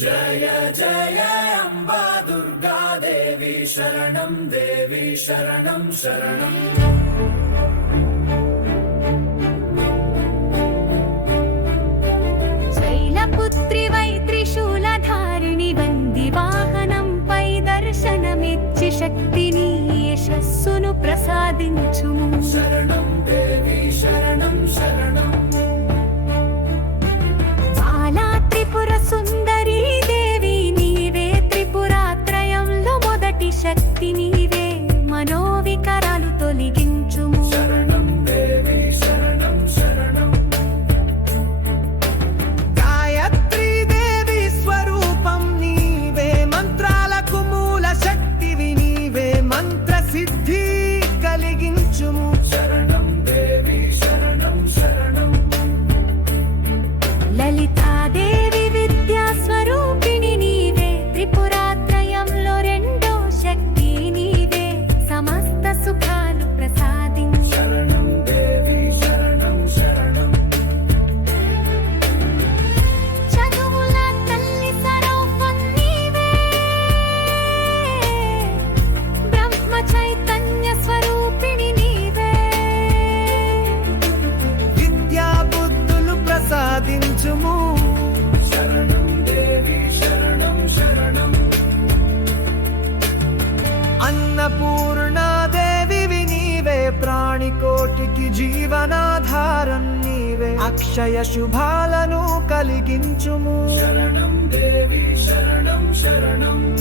జయ జయ అంబా దుర్గా దేవి శరణం దేవి శరణం శరణం. శైలపుత్రి వై త్రిశూలధారిణి వంది వాహనంపై దర్శనమిచ్చి శక్తిని యశస్సును ప్రసాదించుము. శరణం నీవే మనోవికరాలు తొలగించుము. ప్రాణికోటికి జీవనాధారం నీవే. అక్షయ శుభాలను కలిగించుము. శరణం దేవి శరణం శరణం.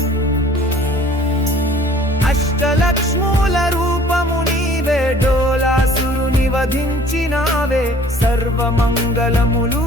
అష్టలక్ష్మూల రూపము నీవే. డోలాసురుని వధించినావే సర్వమంగళములు